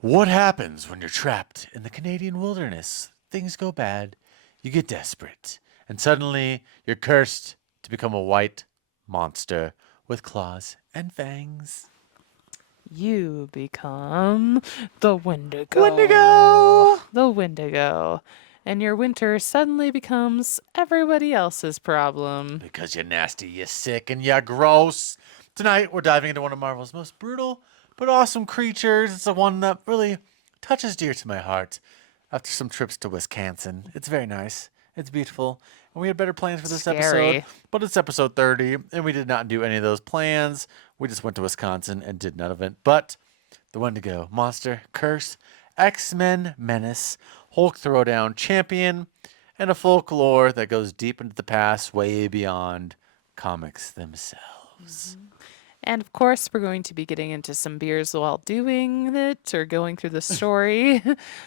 What happens when you're trapped in the Canadian wilderness? Things go bad, you get desperate, and suddenly you're cursed to become a white monster with claws and fangs. You become the Wendigo. Wendigo! The Wendigo. And your winter suddenly becomes everybody else's problem. Because you're nasty, you're sick, and you're gross. Tonight, we're diving into one of Marvel's most brutal but awesome creatures. It's the one that really touches dear to my heart after some trips to Wisconsin. It's very nice. It's beautiful. And we had better plans for this Scary. episode. But it's episode 30, and we did not do any of those plans. We just went to Wisconsin and did none of it. But the Wendigo, monster, curse, X-Men menace, Hulk throwdown champion, and a folklore that goes deep into the past, way beyond comics themselves. And of course, we're going to be getting into some beers while doing it or going through the story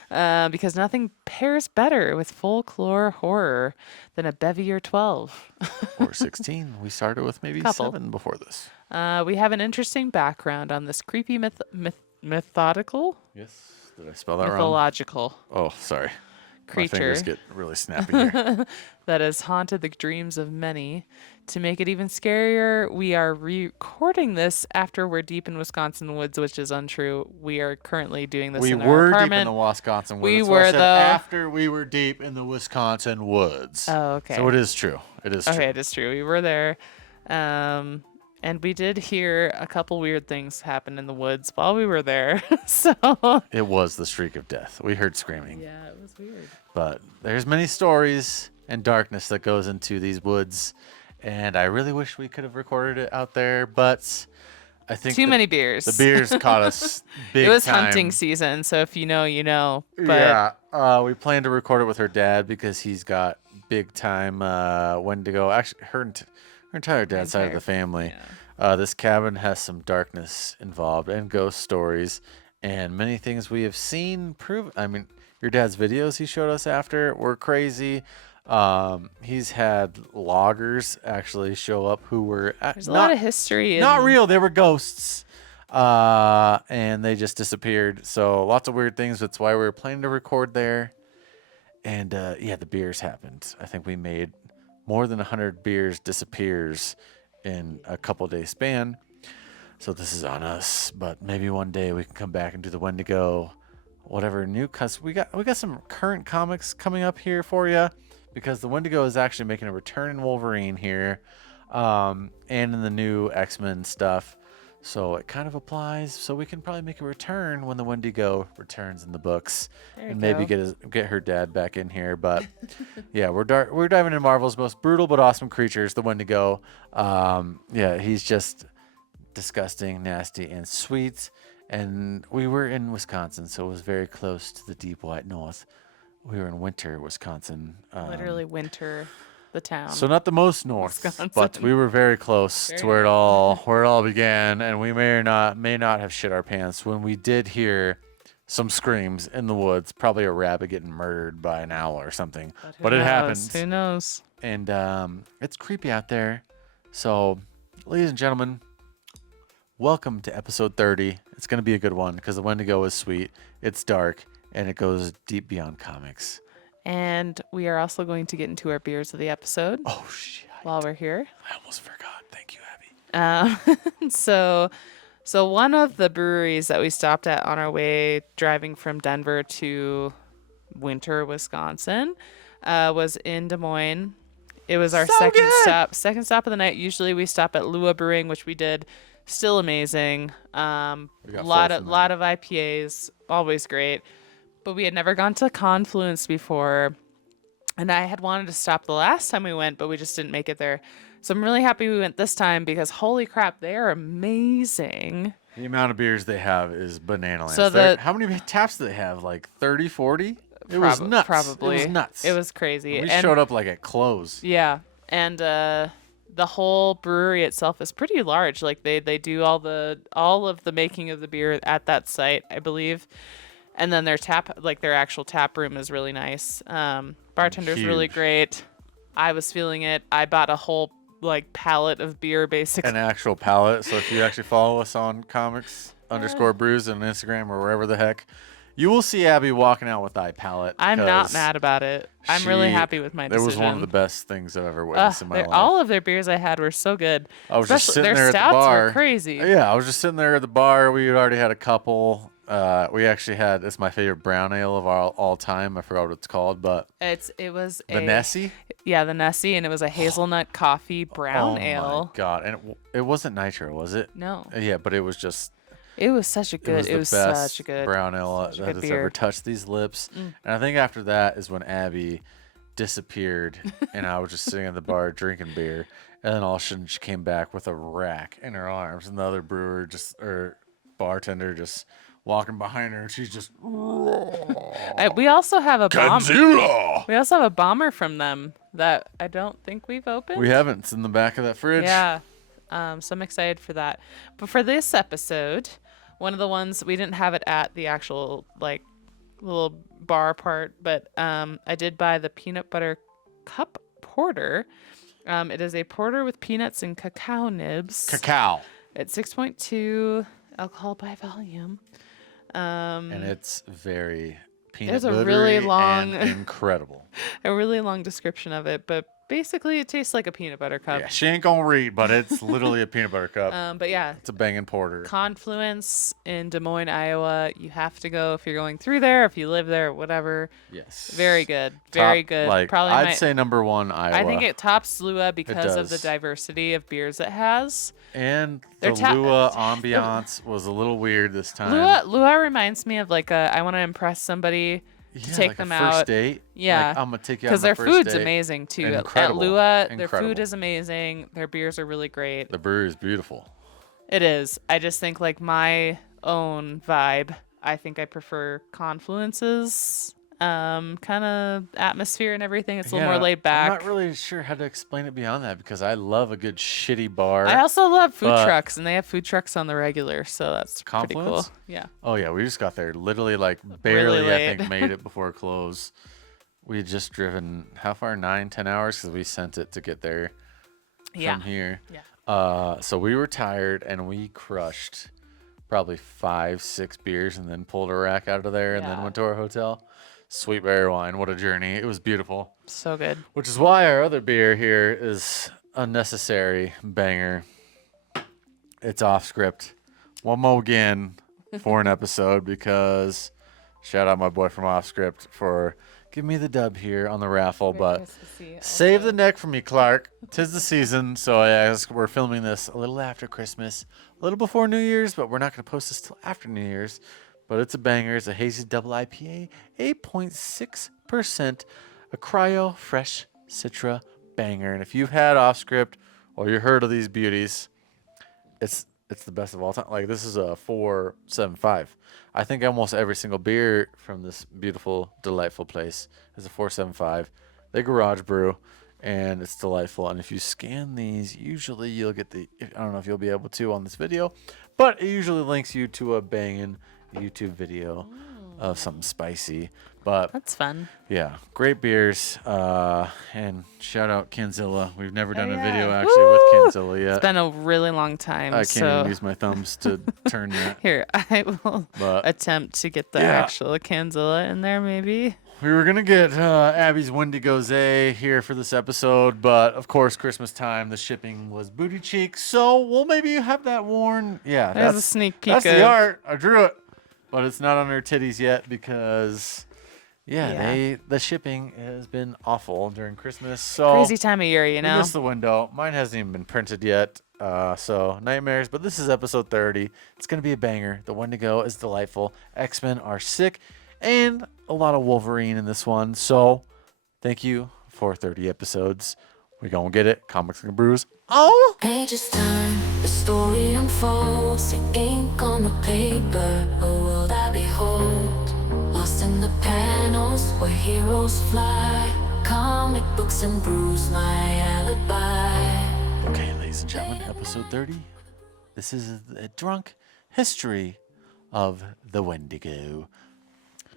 because nothing pairs better with folklore horror than a bevy or 12. Or 16. We started with maybe Couple. 7 before this. We have an interesting background on this creepy mythological? Yes. Did I spell that wrong? Mythological Oh, sorry. My creature fingers get really snappy here. that has haunted the dreams of many. To make it even scarier, we are recording this after we're deep in Wisconsin woods, which is untrue. We are currently doing this We in our were deep in apartment. the Wisconsin woods. We That's what I were, said though. after we were deep in the Wisconsin woods. Oh, okay. So it is true. It is true. Okay, it is true. We were there. And we did hear a couple weird things happen in the woods while we were there. So It was the streak of death. We heard screaming. yeah, it was weird. But there's many stories and darkness that goes into these woods. And I really wish we could have recorded it out there, but I think Too many beers. the beers caught us big It was time. hunting season, so if you know, you know. But Yeah, we planned to record it with her dad because he's got big time Wendigo. Actually, her entire dad's side of the family. This cabin has some darkness involved and ghost stories, and many things we have seen prove. I mean, your dad's videos he showed us after were crazy. He's had loggers actually show up who were there's a lot of history. not in- real. They were ghosts. And they just disappeared. So lots of weird things. That's why we were planning to record there. And yeah, the beers happened. I think we made more than 100 beers disappears in a couple day span. So this is on us. But maybe one day we can come back and do the Wendigo, whatever new. Cause we got some current comics coming up here for you. Because the Wendigo is actually making a return in Wolverine here, and in the new X-Men stuff. So it kind of applies. So we can probably make a return when the Wendigo returns in the books, There you and maybe go. get her dad back in here. But yeah, we're diving into Marvel's most brutal but awesome creatures, the Wendigo. Yeah, he's just disgusting, nasty, and sweet. And we were in Wisconsin, so it was very close to the deep white north. We were in winter, Wisconsin. literally winter, the town. So not the most north, Wisconsin. but we were very close to where it all began, and we may not have shit our pants when we did hear some screams in the woods. Probably a rabbit getting murdered by an owl or something, but it happened, Who knows? and it's creepy out there. So, ladies and gentlemen, welcome to episode 30. It's gonna be a good one because the Wendigo is sweet. It's dark. And it goes deep beyond comics. And we are also going to get into our beers of the episode Oh, shit. while we're here. I almost forgot. Thank you, Abby. So one of the breweries that we stopped at on our way driving from Denver to Winter, Wisconsin, was in Des Moines. It was our So second good. stop of the night. Usually we stop at Lua Brewing, which we did. Still amazing. got Lot full of IPAs, always great. But we had never gone to Confluence before, and I had wanted to stop the last time we went, but we just didn't make it there. So I'm really happy we went this time because holy crap, they are amazing. The amount of beers they have is banana So How many taps do they have? Like 30, 40? It was nuts. Probably. It was nuts. It was crazy. We And- showed up like at close. Yeah, and the whole brewery itself is pretty large. Like they do all of the making of the beer at that site, I believe. And then their actual tap room is really nice. Bartender's really Huge. great. I was feeling it. I bought a whole pallet of beer basically. An actual palette. So if you actually follow us on comics, _brews on Instagram or wherever the heck, you will see Abby walking out with eye palette. I'm not mad about it. I'm really happy with my decision. It was one of the best things I've ever witnessed in my life. All of their beers I had were so good. I was just sitting their there at the stouts bar. Were crazy. Yeah, I was just sitting there at the bar. We had already had a couple. We actually had, it's my favorite brown ale of all time. I forgot what it's called, but it was the Nessie. Yeah, the Nessie, and it was a hazelnut coffee brown ale. Oh my god! And it wasn't nitro, was it? No. Yeah, but it was just. It was such a good. It was the best such a good brown ale that has ever touched these lips. And I think after that is when Abby disappeared, and I was just sitting at the bar drinking beer, and then all of a sudden she came back with a rack in her arms, and the other bartender just walking behind her, and she's just. We also have a Godzilla! We also have a bomber from them that I don't think we've opened. We haven't. It's in the back of that fridge. Yeah. So I'm excited for that. But for this episode, one of the ones we didn't have it at the actual little bar part, but I did buy the peanut butter cup porter. It is a porter with peanuts and cacao nibs. Cacao. It's 6.2 alcohol by volume. And it's very peanut there's a buttery really long, and incredible. A really long description of it, but basically it tastes like a peanut butter cup. Yeah, she ain't gonna read, but it's literally a peanut butter cup. But yeah, it's a banging porter. Confluence in Des Moines, Iowa. You have to go if you're going through there, if you live there, whatever. Yes. Very good. Very good. Probably I'd say number one, Iowa. I think it tops Lua because of the diversity of beers it has. And the Lua ambiance was a little weird this time. Lua reminds me of I want to impress somebody to take them out. First date. Yeah. I'm gonna take you out on because their first food's date. amazing too. Incredible. At Lua, their Incredible. food is amazing. Their beers are really great. The brewery is beautiful. It is. I just think my own vibe, I think I prefer Confluence's kind of atmosphere and everything. It's a little more laid back. I'm not really sure how to explain it beyond that because I love a good shitty bar. I also love food trucks, and they have food trucks on the regular, so that's pretty cool. Yeah. Oh yeah, we just got there literally barely, really I think, made it before close. We had just driven how far? 9-10 hours because we sent it to get there from here. Yeah. So we were tired and we crushed probably 5-6 beers and then pulled a rack out of there and then went to our hotel. Sweet berry wine. What a journey. It was beautiful. So good. Which is why our other beer here is unnecessary banger. It's off script. One more again for an episode because shout out my boy from Off Script for giving me the dub here on the raffle. But save the neck for me, Clark. 'Tis the season. So we're filming this a little after Christmas, a little before New Year's, but we're not going to post this till after New Year's. But it's a banger. It's a hazy double IPA, 8.6%, a cryo fresh citra banger. And if you've had Off Script or you heard of these beauties, it's the best of all time. This is a 4.75. I think almost every single beer from this beautiful, delightful place is a 4.75. They garage brew, and it's delightful. And if you scan these, usually you'll get I don't know if you'll be able to on this video, but it usually links you to a banging YouTube video of something spicy. But that's fun. Yeah, great beers. And shout out Kenzilla. We've never done a video actually with Kenzilla yet. It's been a really long time. I can't even use my thumbs to turn that. Here, I will attempt to get the actual Kenzilla in there maybe. We were going to get Abby's Wendigos here for this episode, but of course, Christmas time, the shipping was booty cheek. So we'll maybe have that worn. Yeah, there's a sneak peek. That's the art. I drew it, but it's not on her titties yet because, the shipping has been awful during Christmas. So crazy time of year, you know. We missed the window. Mine hasn't even been printed yet. So nightmares, but this is episode 30. It's going to be a banger. The Wendigo is delightful. X-Men are sick. And a lot of Wolverine in this one. So, thank you for 30 episodes. We're going to get it. Comics Brews. Oh! Pages turn, the story unfolds. Ink on the paper, a world I behold. Lost in the panels where heroes fly. Comic books and brews, my alibi. Okay, ladies and gentlemen, episode 30. This is a drunk history of the Wendigo.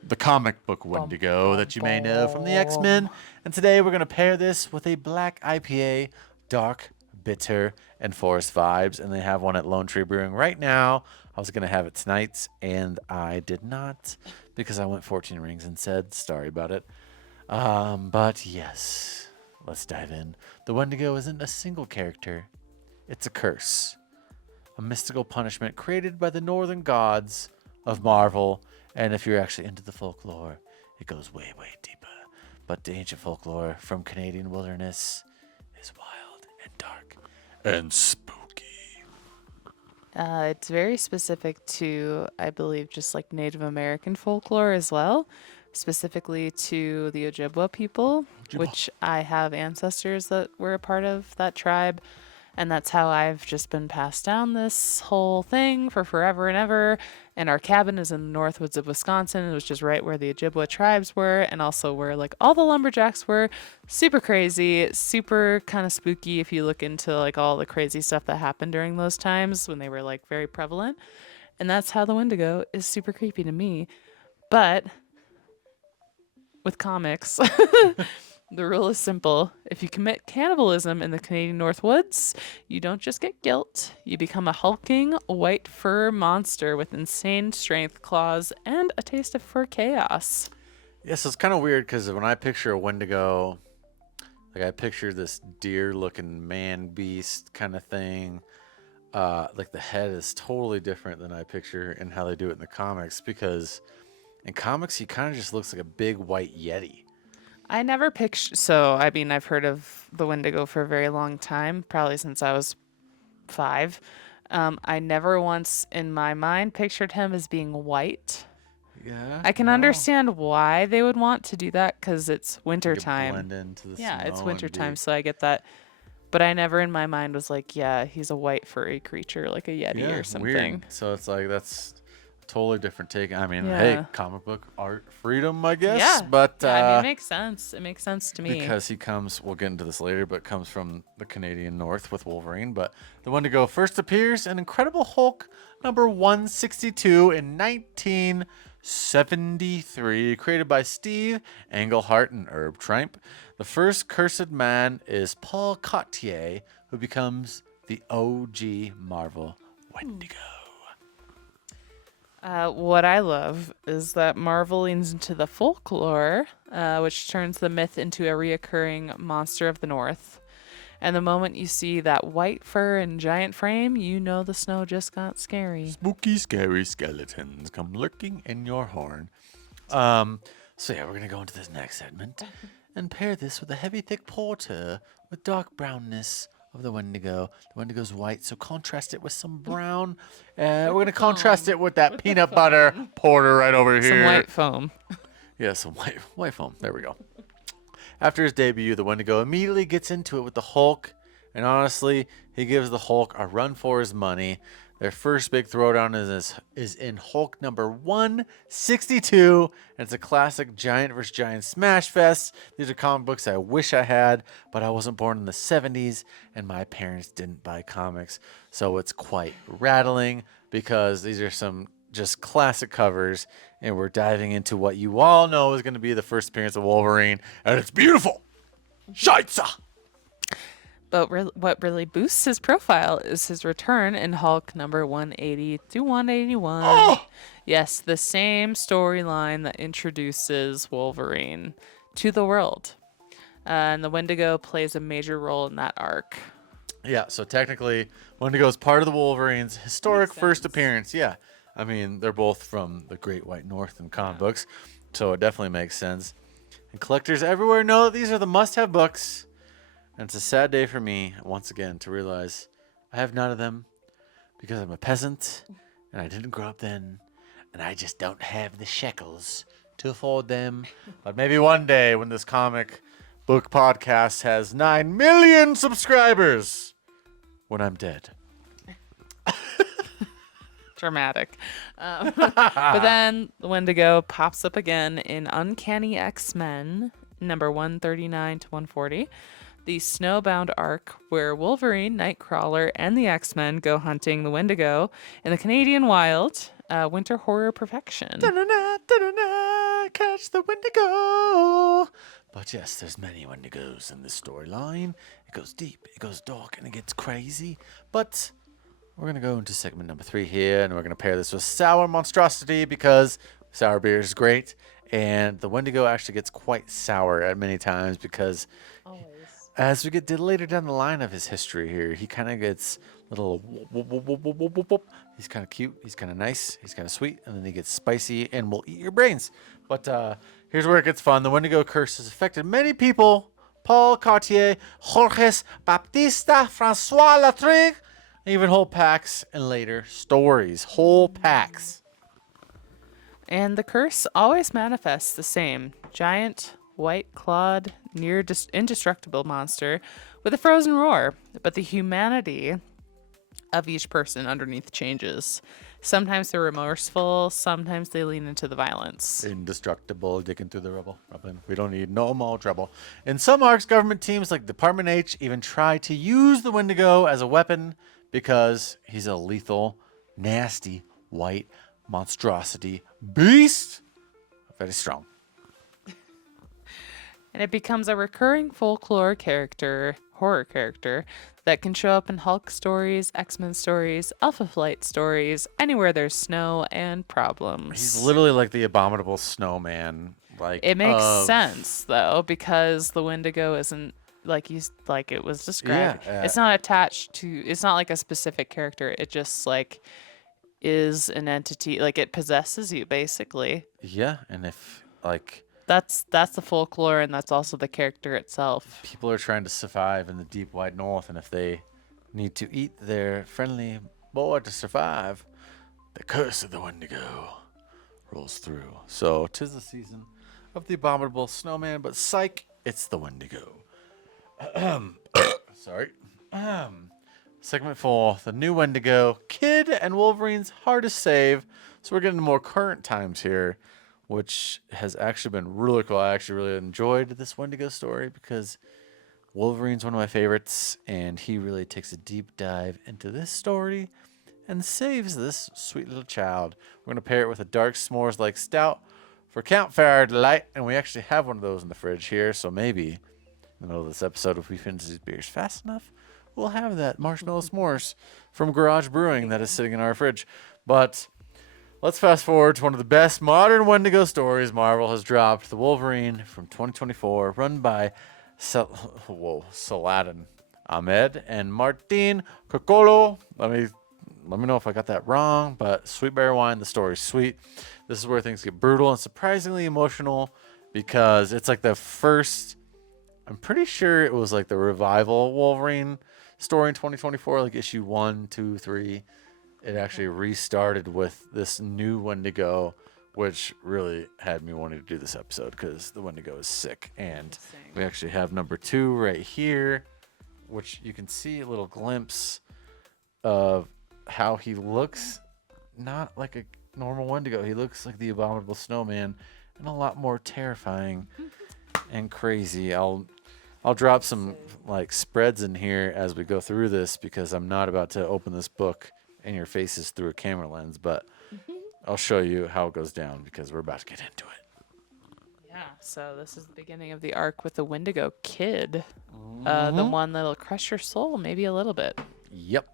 The comic book Wendigo that you may know from the X-Men. And today we're going to pair this with a black IPA, dark bitter and forest vibes, and they have one at Lone Tree Brewing right now. I was gonna have it tonight, and I did not because I went 14 rings instead. Sorry about it. But yes, let's dive in. The Wendigo isn't a single character; it's a curse, a mystical punishment created by the northern gods of Marvel. And if you're actually into the folklore, it goes way, way deeper. But the ancient folklore from Canadian wilderness is wild and dark and spooky. It's very specific to, I believe, just like Native American folklore as well, specifically to the Ojibwa people, which I have ancestors that were a part of that tribe. And that's how I've just been passed down this whole thing for forever and ever. And our cabin is in the northwoods of Wisconsin, which is right where the Ojibwa tribes were, and also where like all the lumberjacks were. Super crazy, super kind of spooky if you look into like all the crazy stuff that happened during those times when they were like very prevalent. And that's how the Wendigo is super creepy to me. But with comics, the rule is simple. If you commit cannibalism in the Canadian Northwoods, you don't just get guilt. You become a hulking white fur monster with insane strength, claws, and a taste of fur chaos. Yes, it's kind of weird because when I picture a Wendigo, like I picture this deer-looking man beast kind of thing. Like the head is totally different than I picture in how they do it in the comics, because in comics he kind of just looks like a big white yeti. I never pictured. So, I mean, I've heard of the Wendigo for a very long time, probably since I was 5. I never once in my mind pictured him as being white. Yeah, I can understand why they would want to do that because it's winter time. Blend into the Yeah, it's snow winter and time, be- so I get that. But I never in my mind was like, yeah, he's a white furry creature like a yeti or something. Weird. So it's like that's a totally different take. I mean, Yeah. hey, comic book art freedom, I guess. Yeah, But yeah, I mean, it makes sense. It makes sense to me. because he comes, we'll get into this later, but comes from the Canadian North with Wolverine. But the Wendigo first appears in Incredible Hulk number 162 in 1973, created by Steve Englehart and Herb Trimpe. The first cursed man is Paul Cotier, who becomes the OG Marvel Wendigo. What I love is that Marvel leans into the folklore, which turns the myth into a reoccurring monster of the North. And the moment you see that white fur and giant frame, you know the snow just got scary. Spooky, scary skeletons come lurking in your horn. So yeah, we're gonna go into this next segment and pair this with a heavy, thick porter with dark brownness of the Wendigo. The Wendigo's white, so contrast it with some brown. We're gonna contrast it with that peanut butter porter right over here. Some white foam. Yeah, some white foam. There we go. After his debut, the Wendigo immediately gets into it with the Hulk, and honestly, he gives the Hulk a run for his money. Their first big throwdown is in Hulk number 162, and it's a classic giant versus giant smash fest. These are comic books I wish I had, but I wasn't born in the 70s, and my parents didn't buy comics, so it's quite rattling because these are some just classic covers, and we're diving into what you all know is going to be the first appearance of Wolverine, and it's beautiful. Scheitzer! But what really boosts his profile is his return in Hulk number 180 to 181. Oh! Yes, the same storyline that introduces Wolverine to the world. And the Wendigo plays a major role in that arc. Yeah, so technically, Wendigo is part of the Wolverine's historic Makes first sense. appearance. Yeah, I mean, they're both from the Great White North in comic books, so it definitely makes sense. And collectors everywhere know that these are the must-have books. And it's a sad day for me, once again, to realize I have none of them because I'm a peasant and I didn't grow up then, and I just don't have the shekels to afford them. But maybe one day when this comic book podcast has 9 million subscribers, when I'm dead. Dramatic. But then the Wendigo pops up again in Uncanny X-Men number 139 to 140. The snowbound arc where Wolverine, Nightcrawler, and the X-Men go hunting the Wendigo in the Canadian wild. Winter horror perfection. Da-na-na, da-na-na, catch the Wendigo. But yes, there's many Wendigos in this storyline. It goes deep, it goes dark, and it gets crazy. But we're gonna go into segment number 3 here, and we're gonna pair this with sour monstrosity because sour beer is great, and the Wendigo actually gets quite sour at many times because as we get later down the line of his history here, he kind of gets little whoop, whoop, whoop, whoop, whoop, whoop, whoop. He's kind of cute, he's kind of nice, he's kind of sweet, and then he gets spicy and will eat your brains. But here's where it gets fun. The Wendigo curse has affected many people. Paul Cartier, Jorge Baptista, Francois Latrigue, even whole packs and later stories. Whole packs. And the curse always manifests the same. Giant, white-clawed, indestructible monster with a frozen roar. But the humanity of each person underneath changes. Sometimes they're remorseful, sometimes they lean into the violence. Indestructible, digging through the rubble. We don't need no more trouble. In some arcs, government teams like Department H even try to use the Wendigo as a weapon because he's a lethal, nasty, white monstrosity beast. Very strong. And it becomes a recurring folklore character, horror character, that can show up in Hulk stories, X-Men stories, Alpha Flight stories, anywhere there's snow and problems. He's literally like the abominable snowman. Like It makes sense though, because the Wendigo isn't like it was described. Yeah, it's not attached to. It's not like a specific character. It just like is an entity. Like it possesses you basically. Yeah, and if like That's the folklore, and that's also the character itself. people are trying to survive in the deep white north, and if they need to eat their friendly boy to survive, the curse of the Wendigo rolls through. So 'tis the season of the abominable snowman, but psych, it's the Wendigo. Sorry. Segment 4, the new Wendigo, Kid and Wolverine's hardest save. So we're getting more current times here, which has actually been really cool. I actually really enjoyed this Wendigo story because Wolverine's one of my favorites, and he really takes a deep dive into this story and saves this sweet little child. We're going to pair it with a dark s'mores-like stout for campfire delight, and we actually have one of those in the fridge here, so maybe in the middle of this episode, if we finish these beers fast enough, we'll have that marshmallow s'mores from Garage Brewing that is sitting in our fridge. But let's fast forward to one of the best modern Wendigo stories Marvel has dropped, The Wolverine from 2024, run by Saladin Ahmed and Martin Coccolo. Let me know if I got that wrong, but Sweet Berry Wine, the story's sweet. This is where things get brutal and surprisingly emotional because it's like the first, I'm pretty sure it was like the revival Wolverine story in 2024, like issue 1, 2, 3. It actually restarted with this new Wendigo, which really had me wanting to do this episode because the Wendigo is sick. And we actually have number 2 right here, which you can see a little glimpse of how he looks, not like a normal Wendigo. He looks like the abominable snowman and a lot more terrifying and crazy. I'll drop some like spreads in here as we go through this because I'm not about to open this book in your faces through a camera lens, but I'll show you how it goes down because we're about to get into it. Yeah, so this is the beginning of the arc with the Wendigo kid. The one that'll crush your soul maybe a little bit. Yep.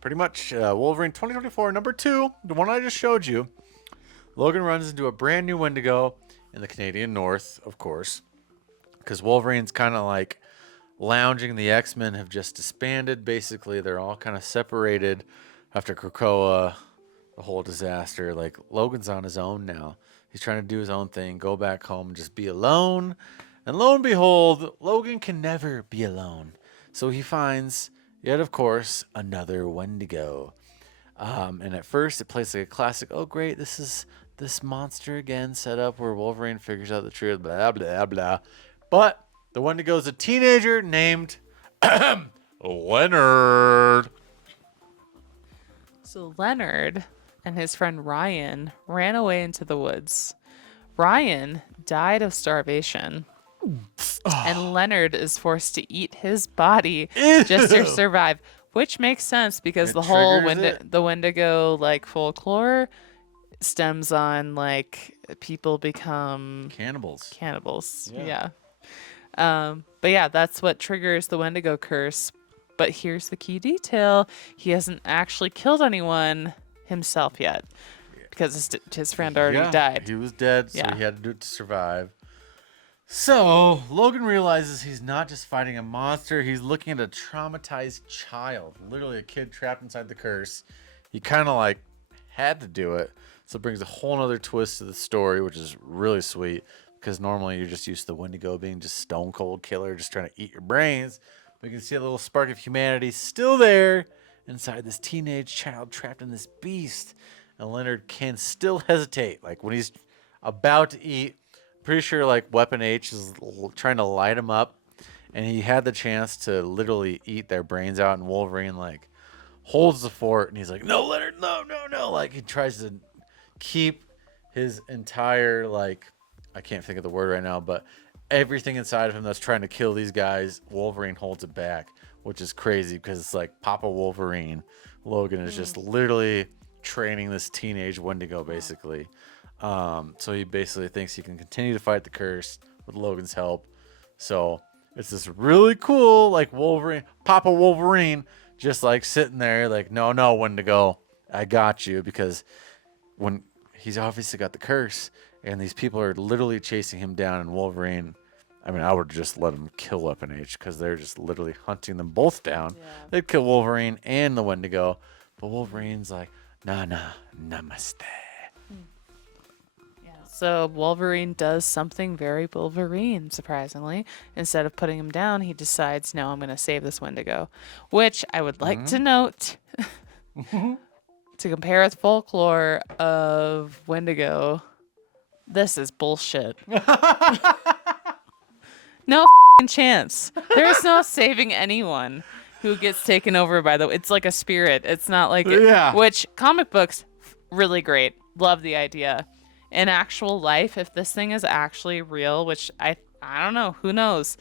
Pretty much. Wolverine 2024, number 2, the one I just showed you. Logan runs into a brand new Wendigo in the Canadian North, of course, because Wolverine's kind of like lounging. The X-Men have just disbanded. Basically, they're all kind of separated after Krakoa, the whole disaster. Like, Logan's on his own now. He's trying to do his own thing, go back home and just be alone. And lo and behold, Logan can never be alone. So he finds, yet of course, another Wendigo. And at first it plays like a classic, oh great, this is this monster again set up where Wolverine figures out the truth, blah, blah, blah. But the Wendigo is a teenager named Leonard. So Leonard and his friend Ryan ran away into the woods. Ryan died of starvation. And Leonard is forced to eat his body just to survive, which makes sense because the whole the Wendigo like folklore stems on like people become Cannibals. Yeah. But yeah, that's what triggers the Wendigo curse. But here's the key detail: he hasn't actually killed anyone himself yet because his friend already died. He was dead, so Yeah. he had to do it to survive. So Logan realizes he's not just fighting a monster; he's looking at a traumatized child, literally a kid trapped inside the curse. He kind of like had to do it, so it brings a whole other twist to the story, which is really sweet. Because normally you're just used to the Wendigo being just stone cold killer, just trying to eat your brains. We can see a little spark of humanity still there inside this teenage child trapped in this beast. And Leonard can still hesitate, like when he's about to eat. Pretty sure like Weapon H is trying to light him up, and he had the chance to literally eat their brains out. And Wolverine like holds the fort, and he's like, "No, Leonard, no, no, no!" Like he tries to keep his entire like I can't think of the word right now, but everything inside of him that's trying to kill these guys, Wolverine holds it back, which is crazy because it's like Papa Wolverine. Logan is just literally training this teenage Wendigo, basically. So he basically thinks he can continue to fight the curse with Logan's help. So it's this really cool, like Wolverine, Papa Wolverine, just like sitting there, like, no, no, Wendigo, I got you, because when he's obviously got the curse, and these people are literally chasing him down, and Wolverine, I mean, I would just let him kill Weapon H because they're just literally hunting them both down. Yeah. They'd kill Wolverine and the Wendigo, but Wolverine's like, nah, namaste. So Wolverine does something very Wolverine, surprisingly. Instead of putting him down, he decides, no, I'm going to save this Wendigo. Which I would like to note, to compare with folklore of Wendigo, this is bullshit. No chance. There's no saving anyone who gets taken over by it's like a spirit. It's not like which comic books, really great. Love the idea. In actual life, if this thing is actually real, which I don't know, who knows?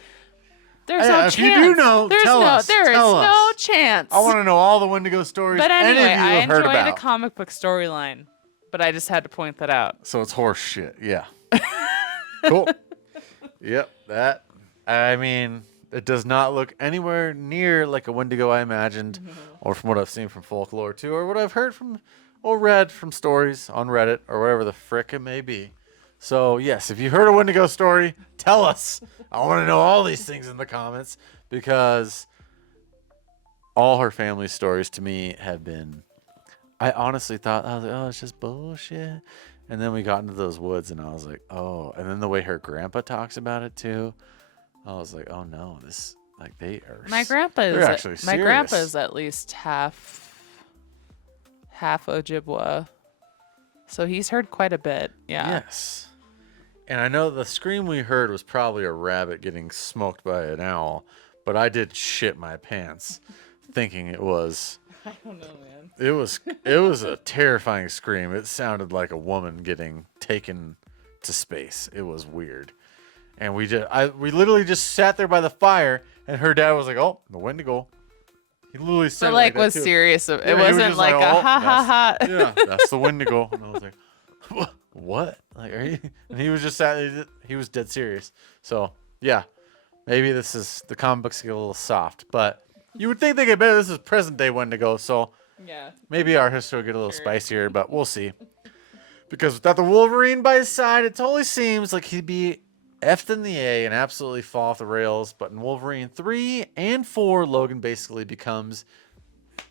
There's no if chance. you do know, there is tell us. no chance. I want to know all the Wendigo stories But anyway, any of you I have heard enjoy about. the comic book storyline, but I just had to point that out. So it's horse shit. Yeah. Cool. Yep. That. I mean, it does not look anywhere near like a Wendigo I imagined, or from what I've seen from folklore too, or what I've heard from or read from stories on Reddit or whatever the frick it may be. So yes, if you heard a Wendigo story, tell us. I want to know all these things in the comments, because all her family stories to me have been. I honestly thought, I was like, oh, it's just bullshit. And then we got into those woods, and I was like, oh. And then the way her grandpa talks about it too, I was like, oh no, this like they are. My grandpa is at least half Ojibwa, so he's heard quite a bit. Yeah. Yes. And I know the scream we heard was probably a rabbit getting smoked by an owl, but I did shit my pants thinking it was. I don't know, man. It was a terrifying scream. It sounded like a woman getting taken to space. It was weird. And we literally just sat there by the fire, and her dad was like, "Oh, the Wendigo." He literally said So like that was too. serious. It Yeah, he was wasn't just like a "Oh, ha ha ha. Yeah, that's the Wendigo. And I was like, what? Like, are you? And he was just he was dead serious. So yeah, maybe this is the comic books get a little soft, but you would think they get better. This is present day Wendigo, so Yeah. maybe our history will get a little spicier, but we'll see. Because without the Wolverine by his side, it totally seems like he'd be effed in the A and absolutely fall off the rails. But in Wolverine 3 and 4, Logan basically becomes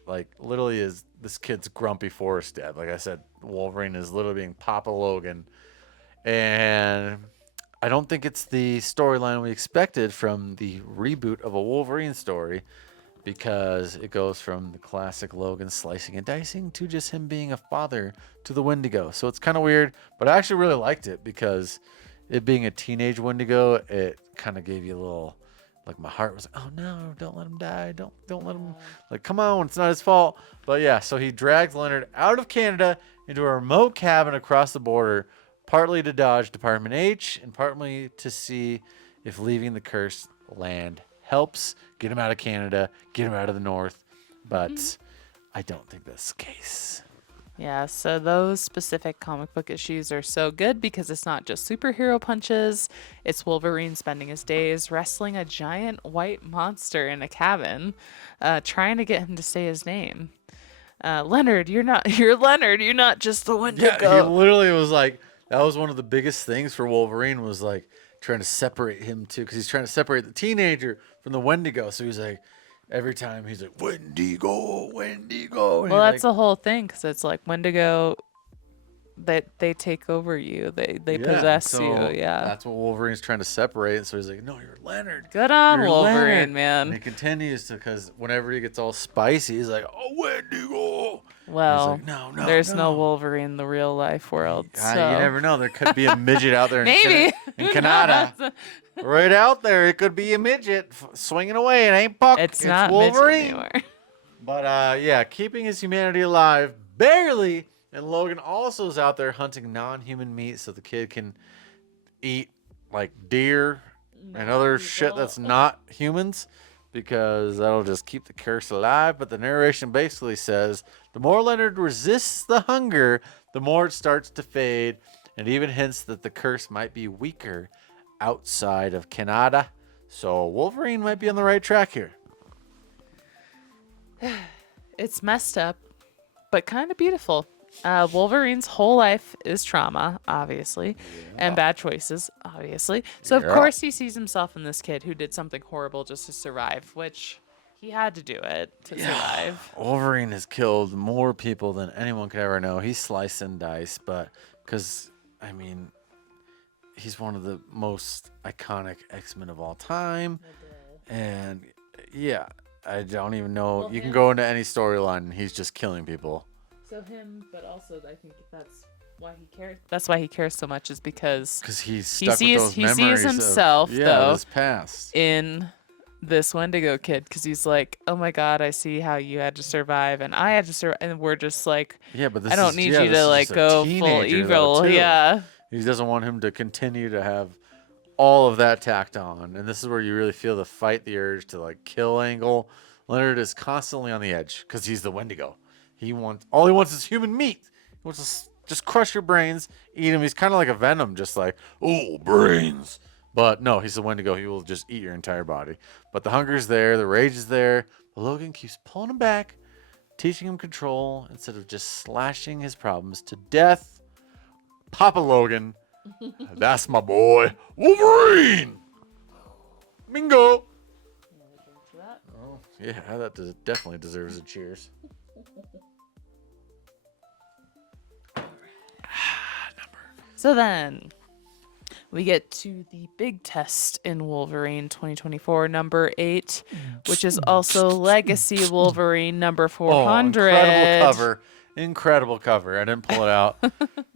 like literally is this kid's grumpy forest dad. Like I said, Wolverine is literally being Papa Logan. And I don't think it's the storyline we expected from the reboot of a Wolverine story, because it goes from the classic Logan slicing and dicing to just him being a father to the Wendigo. So it's kind of weird, but I actually really liked it because it being a teenage Wendigo, it kind of gave you a little, like my heart was like, oh no, don't let him die. Don't let him, like, come on, it's not his fault. But yeah, so he dragged Leonard out of Canada into a remote cabin across the border, partly to dodge Department H and partly to see if leaving the cursed land helps get him out of Canada, get him out of the north. But I don't think that's the case. Yeah, so those specific comic book issues are so good because it's not just superhero punches, it's Wolverine spending his days wrestling a giant white monster in a cabin, trying to get him to say his name. Leonard, you're Leonard, you're not just the Yeah, he Wendigo. literally was like, that was one of the biggest things for Wolverine was like trying to separate him too, because he's trying to separate the teenager from the Wendigo. So he's like, every time he's like, Wendigo, Wendigo. And Well, he that's like, the whole thing because it's like Wendigo, that they take over you, they yeah, possess so you. Yeah. that's what Wolverine's trying to separate. So he's like, no, you're Leonard. Good on You're Wolverine, Leonard. man. And he continues to, because whenever he gets all spicy, he's like, oh, Wendigo. Well, He's like, no, there's no no. Wolverine in the real life world. So You never know. There could be a midget out there in, maybe in Canada. Right out there, it could be a midget swinging away. It ain't Puck. It's not midget Wolverine. anymore. But yeah, keeping his humanity alive, barely. And Logan also is out there hunting non-human meat so the kid can eat like deer and other shit that's not humans, because that'll just keep the curse alive. But the narration basically says the more Leonard resists the hunger, the more it starts to fade, and even hints that the curse might be weaker outside of Canada. So Wolverine might be on the right track here. It's messed up, but kind of beautiful. Wolverine's whole life is trauma, obviously, and bad choices, obviously. So, of course, he sees himself in this kid who did something horrible just to survive, which he had to do it to survive. Wolverine has killed more people than anyone could ever know. He's slice and dice, but because, I mean, he's one of the most iconic X-Men of all time. And, yeah, I don't even know. Well, you can him- go into any storyline and he's just killing people. So him, but also I think that's why he cares. That's why he cares so much, is because He's stuck sees- with those he sees memories himself, of, though, his past. in this Wendigo kid, because he's like, oh my god, I see how you had to survive and I had to survive, and we're just like, Yeah, but this I don't is, need yeah, you this to is like just a go full teenager, though, evil. too. Yeah. He doesn't want him to continue to have all of that tacked on. And this is where you really feel the fight, the urge to like kill angle. Leonard is constantly on the edge because he's the Wendigo. All he wants is human meat. He wants to just crush your brains, eat him. He's kind of like a Venom, just like, oh, brains. But no, he's the Wendigo. He will just eat your entire body. But the hunger's there, the rage is there. But Logan keeps pulling him back, teaching him control instead of just slashing his problems to death. Papa Logan. That's my boy, Wolverine. Bingo. Oh, yeah, that definitely deserves a cheers. So then we get to the big test in Wolverine 2024, number 8, which is also Legacy Wolverine number 400. Incredible cover. I didn't pull it out,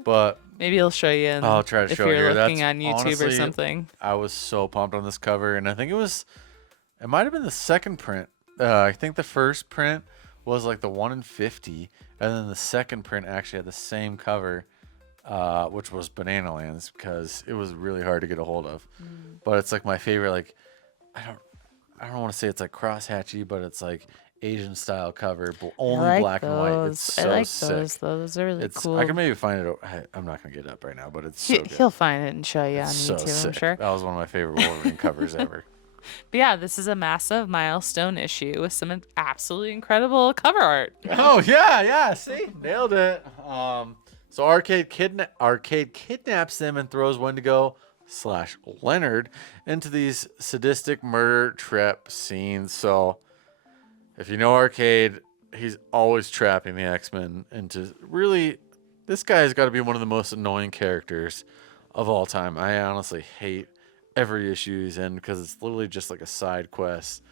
but Maybe I'll show you I'll try to if show it you're here. looking That's on YouTube or honestly, something. I was so pumped on this cover, and I think it might have been the second print. I think the first print was like the 1 in 50, and then the second print actually had the same cover, which was Banana Lands, because it was really hard to get a hold of. But it's like my favorite. Like I don't want to say it's like crosshatchy, but it's like Asian style cover, but only I like black and white. It's so I like sick. those. Those are really cool. I can maybe find it. I'm not gonna get it up right now, but it's so good. He'll find it and show you on It's so YouTube, sick. I'm sure. That was one of my favorite Wolverine covers ever. But yeah, this is a massive milestone issue with some absolutely incredible cover art. Oh yeah, see, nailed it. So Arcade kidnaps them and throws Wendigo / Leonard into these sadistic murder trap scenes. So if you know Arcade, he's always trapping the X-Men into really. This guy has got to be one of the most annoying characters of all time. I honestly hate every issue he's in because it's literally just like a side quest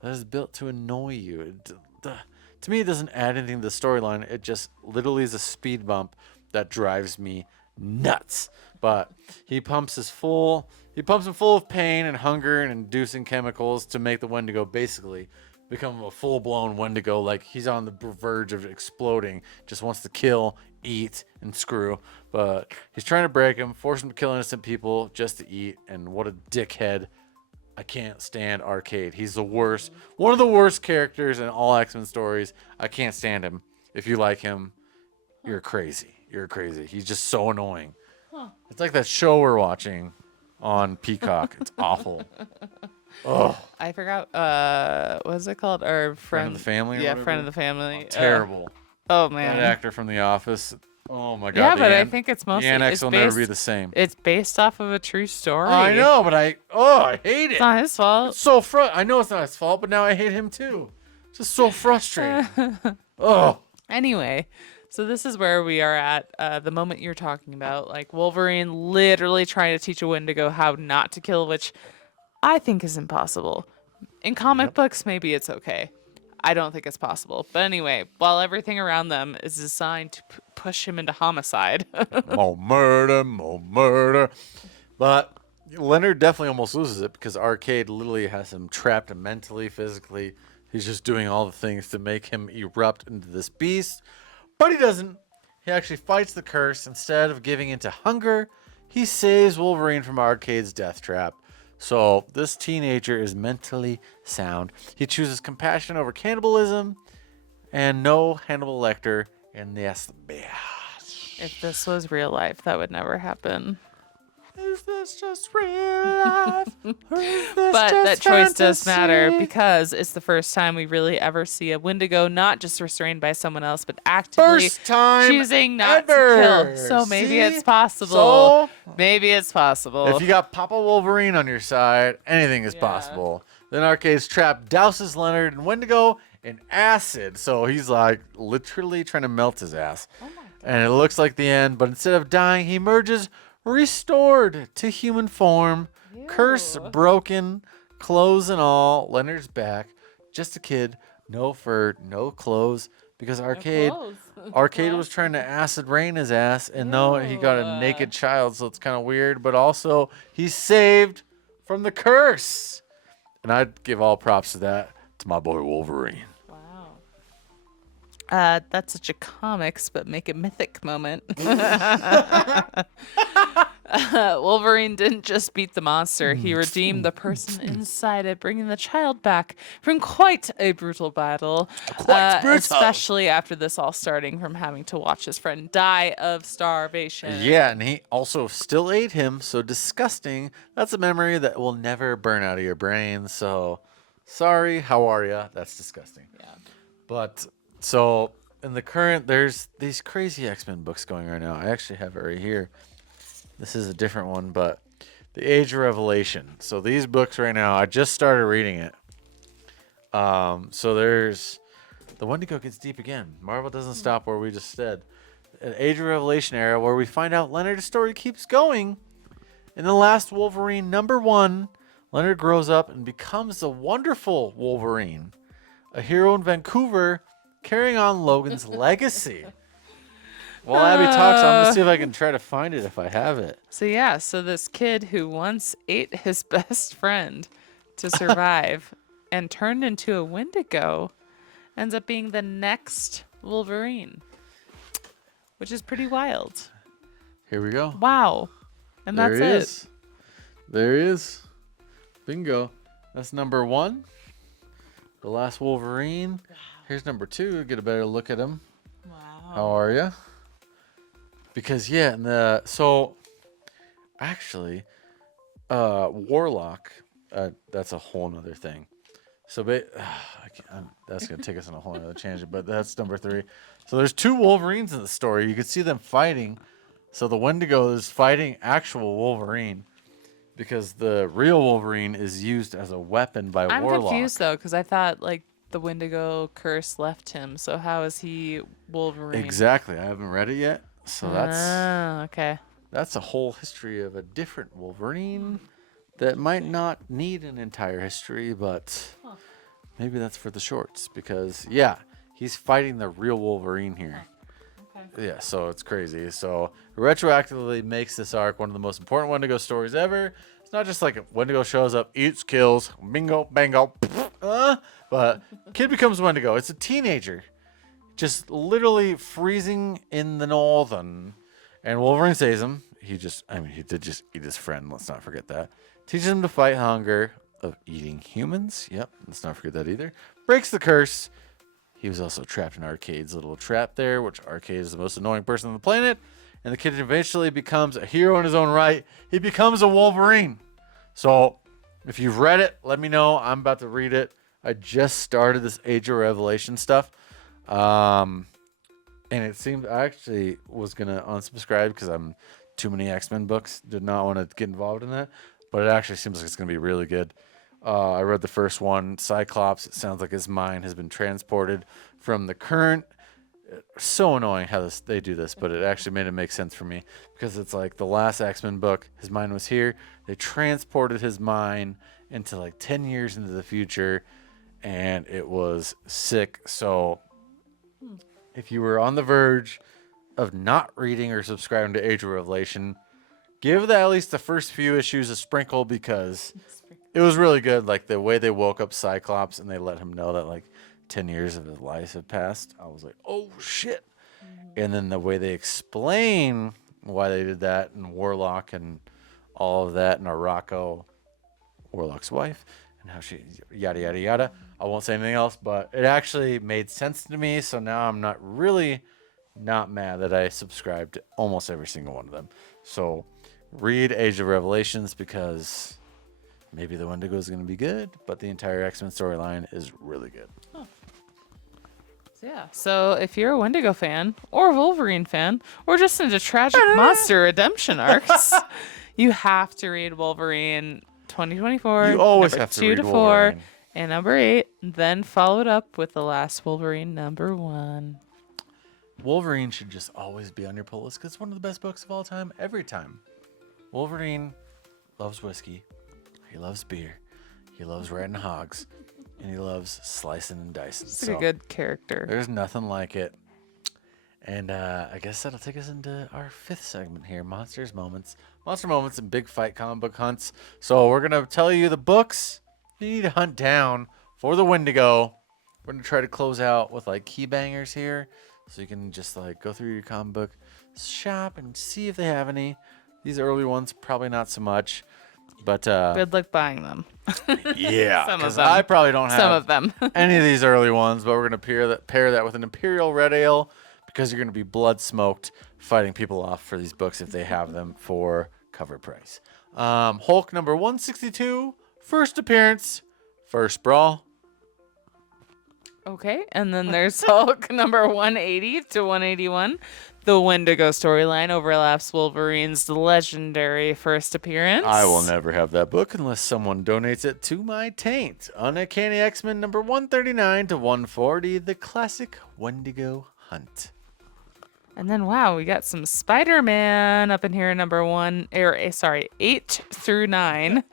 that is built to annoy you. To me, it doesn't add anything to the storyline. It just literally is a speed bump that drives me nuts. But he pumps him full of pain and hunger and inducing chemicals to make the Wendigo basically become a full-blown Wendigo. Like he's on the verge of exploding, just wants to kill, eat, and screw. But he's trying to break him, force him to kill innocent people just to eat. And what a dickhead. I can't stand Arcade. He's the worst, one of the worst characters in all X-Men stories. I can't stand him. If you like him, You're crazy. You're crazy. He's just so annoying. It's like that show we're watching on Peacock. It's awful. Oh, I forgot. What is it called? Or Friend of the Family or Yeah, whatever? friend of the family. terrible. Oh That man. actor from The Office. Oh my God. Yeah, the but I an- think it's the mostly annex it's will based, never be the same. It's based off of a true story. I know, but I hate It's it. not his fault. It's so I know it's not his fault, but now I hate him too. Just so frustrating. Oh. Anyway, so this is where we are at the moment you're talking about. Like Wolverine literally trying to teach a Wendigo how not to kill, which I think is impossible. In comic books, maybe it's okay. I don't think it's possible. But anyway, while everything around them is designed to push him into homicide. More murder, more murder. But Leonard definitely almost loses it because Arcade literally has him trapped mentally, physically. He's just doing all the things to make him erupt into this beast. But he doesn't. He actually fights the curse. Instead of giving into hunger, he saves Wolverine from Arcade's death trap. So this teenager is mentally sound. He chooses compassion over cannibalism and no Hannibal Lecter in this bitch. If this was real life, that would never happen. Is this just real life? Or is this But that just choice does matter fantasy? because it's the first time we really ever see a Wendigo not just restrained by someone else, but actively First time choosing not ever. to kill. So maybe See? it's possible. So, Maybe it's possible. if you got Papa Wolverine on your side, anything is Yeah. possible. Then Arcade's trap douses Leonard and Wendigo in acid. So he's like literally trying to melt his ass. Oh my God. And it looks like the end, but instead of dying, he emerges restored to human form. Curse Ew. broken, clothes and all. Leonard's back. Just a kid, no fur, no clothes. Because Arcade was trying to acid rain his ass, and no, he got a Ew. naked child, so it's kind of weird. But also, he's saved from the curse, and I'd give all props to that to my boy Wolverine. Wow. That's such a comics, but make it mythic moment. Wolverine didn't just beat the monster, he redeemed the person inside it, bringing the child back from quite a brutal battle. Quite brutal. Especially after this all starting from having to watch his friend die of starvation. Yeah, and he also still ate him, so disgusting. That's a memory that will never burn out of your brain. So, sorry, how are ya? That's disgusting. Yeah. But so in the current, there's these crazy X-Men books going right now. I actually have it right here. This is a different one, but The Age of Revelation. So these books right now, I just started reading it. So there's the Wendigo gets deep again. Marvel doesn't stop where we just said. An Age of Revelation era where we find out Leonard's story keeps going. In the last Wolverine #1, Leonard grows up and becomes the wonderful Wolverine, a hero in Vancouver, carrying on Logan's legacy. While Abby talks, I'm gonna see if I can try to find it if I have it. So yeah, so this kid who once ate his best friend to survive and turned into a Wendigo ends up being the next Wolverine, which is pretty wild. Here we go. Wow. And There that's he it. is. There he is. Bingo. That's #1. The last Wolverine. Here's #2. Get a better look at him. Wow. How are you? Because yeah, so actually, Warlock. That's a whole nother thing. So that's gonna take us on a whole other tangent. But that's #3. So there's 2 Wolverines in the story. You can see them fighting. So the Wendigo is fighting actual Wolverine because the real Wolverine is used as a weapon by I'm Warlock. confused though, because I thought like the Wendigo curse left him. So how is he Wolverine? Exactly. I haven't read it yet. So Okay. that's a whole history of a different Wolverine that might not need an entire history, but maybe that's for the shorts because yeah, he's fighting the real Wolverine here. Okay. Yeah, so it's crazy. So retroactively makes this arc one of the most important Wendigo stories ever. It's not just like a Wendigo shows up, eats, kills, bingo, bango, but kid becomes Wendigo. It's a teenager, just literally freezing in the northern, and Wolverine saves him. He did just eat his friend. Let's not forget that. Teaches him to fight hunger of eating humans. Yep, let's not forget that either. Breaks the curse. He was also trapped in Arcade's little trap there, which Arcade is the most annoying person on the planet. And the kid eventually becomes a hero in his own right. He becomes a Wolverine. So if you've read it, let me know. I'm about to read it. I just started this Age of Revelation stuff. And it seemed I actually was going to unsubscribe because I'm too many X-Men books. Did not want to get involved in that. But it actually seems like it's going to be really good. I read the first one, Cyclops. It sounds like his mind has been transported from the current. So annoying how they do this, but it actually made it make sense for me because it's like the last X-Men book. His mind was here. They transported his mind into like 10 years into the future, and it was sick. So if you were on the verge of not reading or subscribing to Age of Revelation, give at least the first few issues a sprinkle because it was really good. Like the way they woke up Cyclops and they let him know that like 10 years of his life had passed. I was like, oh shit. And then the way they explain why they did that and Warlock and all of that and Arakko, Warlock's wife, and how she yada yada yada. I won't say anything else, but it actually made sense to me. So now I'm not mad that I subscribed to almost every single one of them. So read Age of Revelations because maybe the Wendigo is going to be good, but the entire X-Men storyline is really good. Yeah. So if you're a Wendigo fan or a Wolverine fan or just into tragic monster redemption arcs, you have to read Wolverine 2024. You always number have to 2 read to 4, Wolverine. and number 8. Then follow it up with the last Wolverine number 1. Wolverine should just always be on your pull list because it's one of the best books of all time, every time. Wolverine loves whiskey. He loves beer. He loves riding hogs. And he loves slicing and dicing. He's a good character. There's nothing like it. And I guess that'll take us into our 5th segment here, Monster Moments and Big Fight comic book hunts. So we're going to tell you the books you need to hunt down for the Wendigo. We're going to try to close out with like key bangers here. So you can just like go through your comic book shop and see if they have any. These early ones, probably not so much. But Good luck buying them. yeah, Some of because them. I probably don't have Some of them. any of these early ones, but we're going to pair that with an Imperial Red Ale because you're going to be blood smoked fighting people off for these books if they have them for cover price. Hulk number 162, first appearance, first brawl. Okay, and then there's Hulk number 180 to 181. The Wendigo storyline overlaps Wolverine's legendary first appearance. I will never have that book unless someone donates it to my taint. Uncanny X-Men number 139 to 140, the classic Wendigo hunt. And then, wow, we got some Spider-Man up in here, number 8 through 9.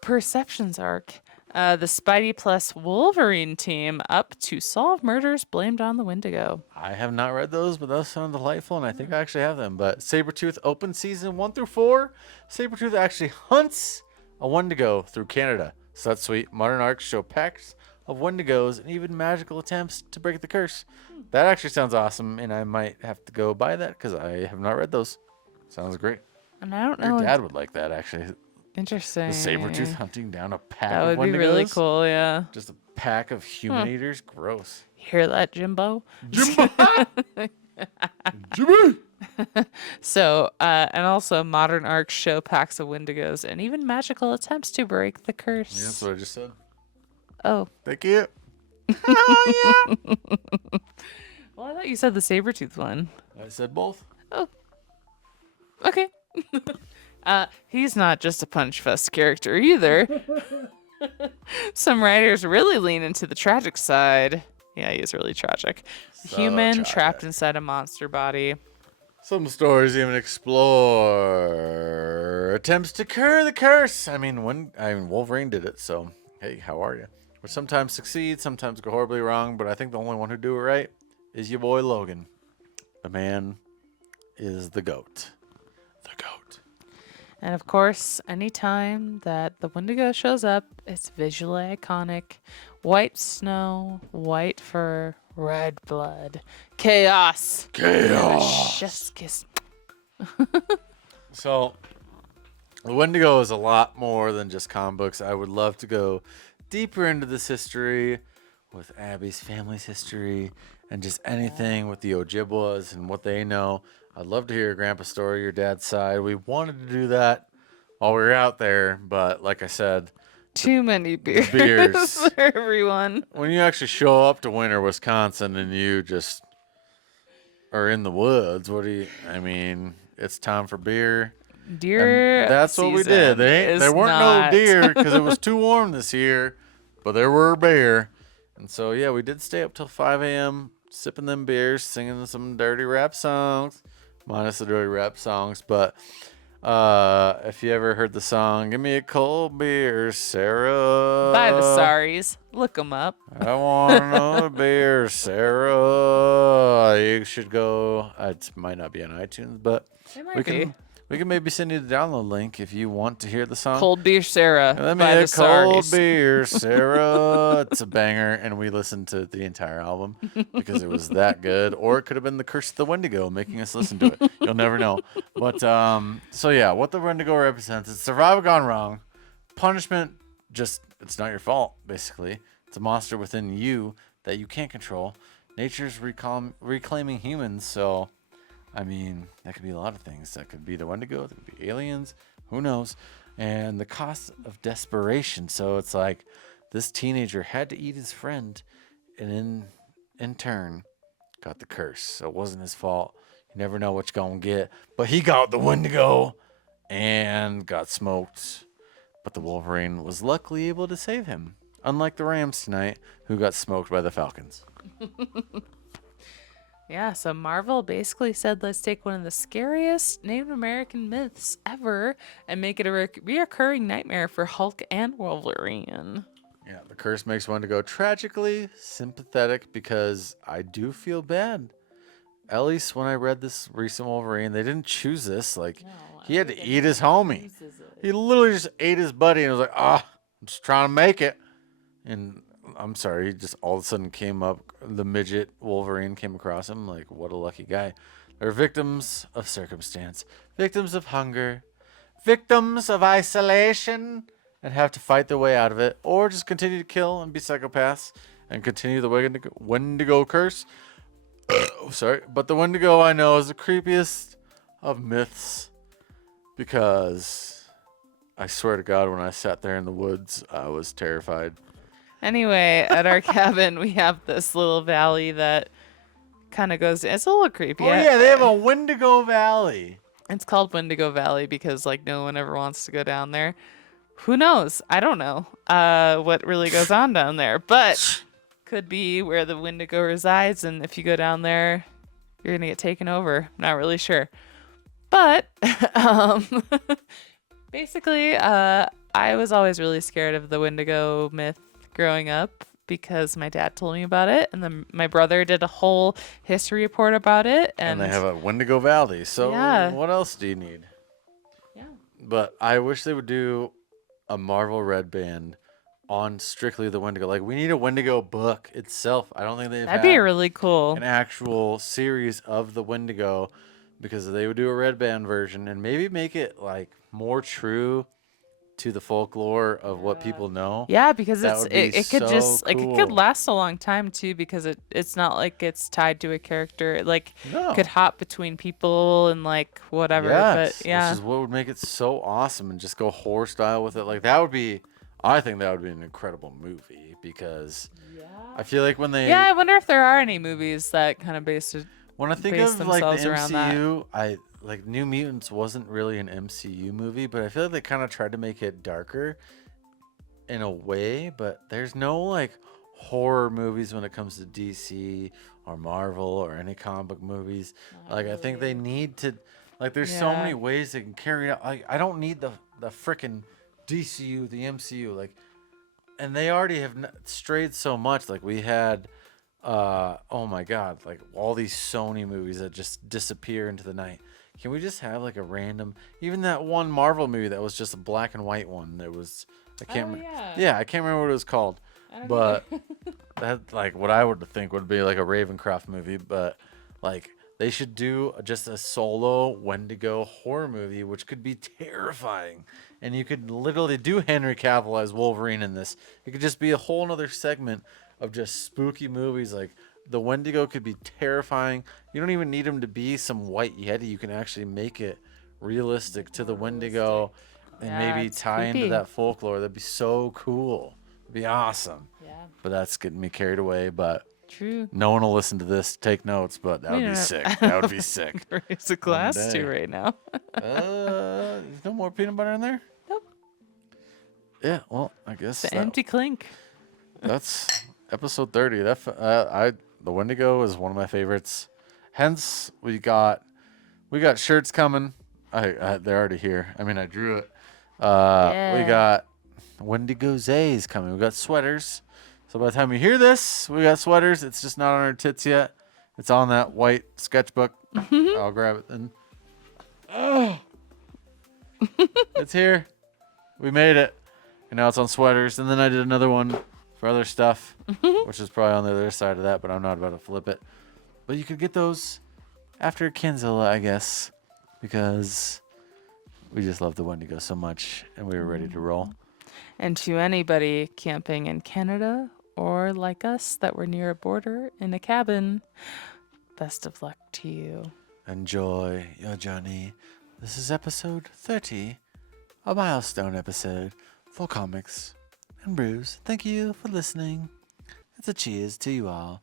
Perceptions arc. The Spidey plus Wolverine team up to solve murders blamed on the Wendigo. I have not read those, but those sound delightful, and I think I actually have them. But Sabretooth open season 1 through 4. Sabretooth actually hunts a Wendigo through Canada. So that's sweet. Modern arcs show packs of Wendigos and even magical attempts to break the curse. That actually sounds awesome, and I might have to go buy that because I have not read those. Sounds great. And I don't know. Your dad would like that, actually. Interesting. The Sabretooth hunting down a pack That of would Wendigos. be really cool, yeah. Just a pack of human eaters. Gross. Hear that, Jimbo? Jimmy! Jimmy! So, and also modern arcs show packs of Wendigos and even magical attempts to break the curse. Yeah, that's what I just said. Oh. Thank you. Oh, yeah. Well, I thought you said the Sabretooth one. I said both. Oh. Okay. He's not just a punch fest character either. Some writers really lean into the tragic side. Yeah, he is really tragic. So Human tragic. trapped inside a monster body. Some stories even explore attempts to cure the curse. I mean, Wolverine did it, so hey, how are you? Which sometimes succeed, sometimes go horribly wrong, but I think the only one who do it right is your boy Logan. The man is the GOAT. The GOAT. And of course, anytime that the Wendigo shows up, it's visually iconic. White snow, white fur, red blood, chaos. Chaos. Just kiss. So, the Wendigo is a lot more than just comic books. I would love to go deeper into this history with Abby's family's history and just anything with the Ojibwas and what they know. I'd love to hear your grandpa's story, your dad's side. We wanted to do that while we were out there, but like I said, Too many beers, beers. for everyone. when you actually show up to winter Wisconsin and you just are in the woods, I mean, it's time for beer. Deer. And that's what we did. season There is weren't not. no deer because it was too warm this year, but there were bear. And so, yeah, we did stay up till 5 a.m. sipping them beers, singing some dirty rap songs, minus the dirty rap songs. But if you ever heard the song, "Give Me a Cold Beer, Sarah." By the Saris. Look them up. I want another beer, Sarah. You should go. It might not be on iTunes, but It might we be. can maybe send you the download link if you want to hear the song. Cold Beer Sarah Let me by a the cold Saris. beer, Sarah. It's a banger, and we listened to the entire album because it was that good. Or it could have been the Curse of the Wendigo making us listen to it. You'll never know. But so yeah, what the Wendigo represents is survival gone wrong, punishment. Just it's not your fault. Basically, it's a monster within you that you can't control. Nature's reclaiming humans. So, I mean, that could be a lot of things. That could be the Wendigo. That could be aliens. Who knows? And the cost of desperation. So it's like this teenager had to eat his friend, and in turn, got the curse. So it wasn't his fault. You never know what you're gonna get. But he got the Wendigo and got smoked. But the Wolverine was luckily able to save him. Unlike the Rams tonight, who got smoked by the Falcons. Yeah, so Marvel basically said, let's take one of the scariest Native American myths ever and make it a reoccurring nightmare for Hulk and Wolverine. Yeah, the curse makes Wendigo tragically sympathetic because I do feel bad. At least when I read this recent Wolverine, they didn't choose this. Like, he had to eat his homie. He literally just ate his buddy and was like, I'm just trying to make it. And I'm sorry, he just all of a sudden came up, the midget Wolverine came across him. Like, what a lucky guy. They're victims of circumstance, victims of hunger, victims of isolation, and have to fight their way out of it, or just continue to kill and be psychopaths and continue the Wendigo curse. Sorry, but the Wendigo I know is the creepiest of myths because I swear to God, when I sat there in the woods, I was terrified. Anyway, at our cabin, we have this little valley that kind of goes. It's a little creepy. Oh yeah, they have a Wendigo Valley. It's called Wendigo Valley because like no one ever wants to go down there. Who knows? I don't know what really goes on down there, but could be where the Wendigo resides. And if you go down there, you're gonna get taken over. Not really sure, but basically, I was always really scared of the Wendigo myth growing up because my dad told me about it, and then my brother did a whole history report about it, And they have a Wendigo Valley. So Yeah. what else do you need? yeah. But I wish they would do a Marvel Red Band on strictly the Wendigo. Like, we need a Wendigo book itself. I don't think they've That'd had be really cool. an actual series of the Wendigo, because they would do a Red Band version and maybe make it like more true to the folklore of what people know. Yeah, because That it's would be it could so just like it could cool. last a long time too because it's not like it's tied to a character. It like No. could hop between people and like whatever. Yes, But yeah. which is what would make it so awesome, and just go horror style with it. Like, that would be, I think that would be an incredible movie, because I feel like when they, Yeah, I wonder if there are any movies that kind of when I think base of like the themselves around that. MCU, I like New Mutants wasn't really an MCU movie, but I feel like they kind of tried to make it darker in a way. But there's no like horror movies when it comes to DC or Marvel or any comic book movies. Like, I think they need to, like, there's so Yeah. many ways they can carry it out. Like, I don't need the freaking DCU, the MCU, like, and they already have strayed so much. Like, we had oh my god, like all these Sony movies that just disappear into the night. Can we just have like a random, even that one Marvel movie that was just a black and white one that was, I can't remember. Yeah, I can't remember what it was called. But that, like, what I would think would be like a Ravencroft movie, but like they should do just a solo Wendigo horror movie, which could be terrifying. And you could literally do Henry Cavill as Wolverine in this. It could just be a whole nother segment of just spooky movies. Like the Wendigo could be terrifying. You don't even need him to be some white yeti. You can actually make it realistic to the Wendigo and Yeah, maybe it's tie into creepy. that folklore. That'd be so cool. It'd be awesome. Yeah. But that's getting me carried away. But True. no one will listen to this. Take notes, but that would be sick. That would be sick. Raise a glass day. to right now. There's no more peanut butter in there? Nope. Yeah, well, I guess The empty clink. that's episode 30. The Wendigo is one of my favorites. Hence, we got shirts coming. They're already here. I mean, I drew it. We Yeah. got Wendigo Zays coming. We got sweaters. So by the time you hear this, we got sweaters. It's just not on our tits yet. It's on that white sketchbook. I'll grab it then. Oh, it's here. We made it. And now it's on sweaters. And then I did another one for other stuff, which is probably on the other side of that, but I'm not about to flip it. But you could get those after Kenzilla, I guess, because we just love the Wendigo so much and we were ready to roll. And to anybody camping in Canada or like us that were near a border in a cabin, best of luck to you. Enjoy your journey. This is episode 30, a milestone episode for Comics and Brews. Thank you for listening. It's a cheers to you all.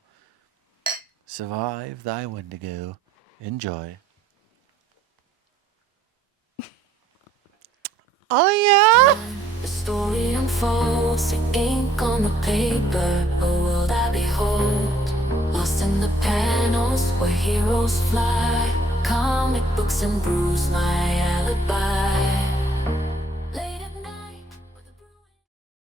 Survive thy Wendigo. Enjoy. Oh, yeah? The story unfolds, it ink on the paper, a world I behold. Lost in the panels where heroes fly, comic books and brews, my alibi.